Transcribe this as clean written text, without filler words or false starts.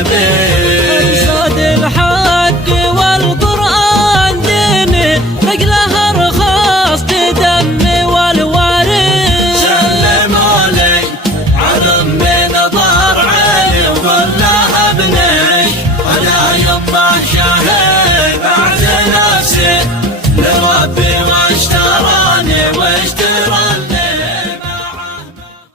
النبي. صاد الحق والقرآن ديني نقلها رخاص تدمي والوارث. سلموا لي علم من ظهر عيني وقل لها ابني ولا يما شهد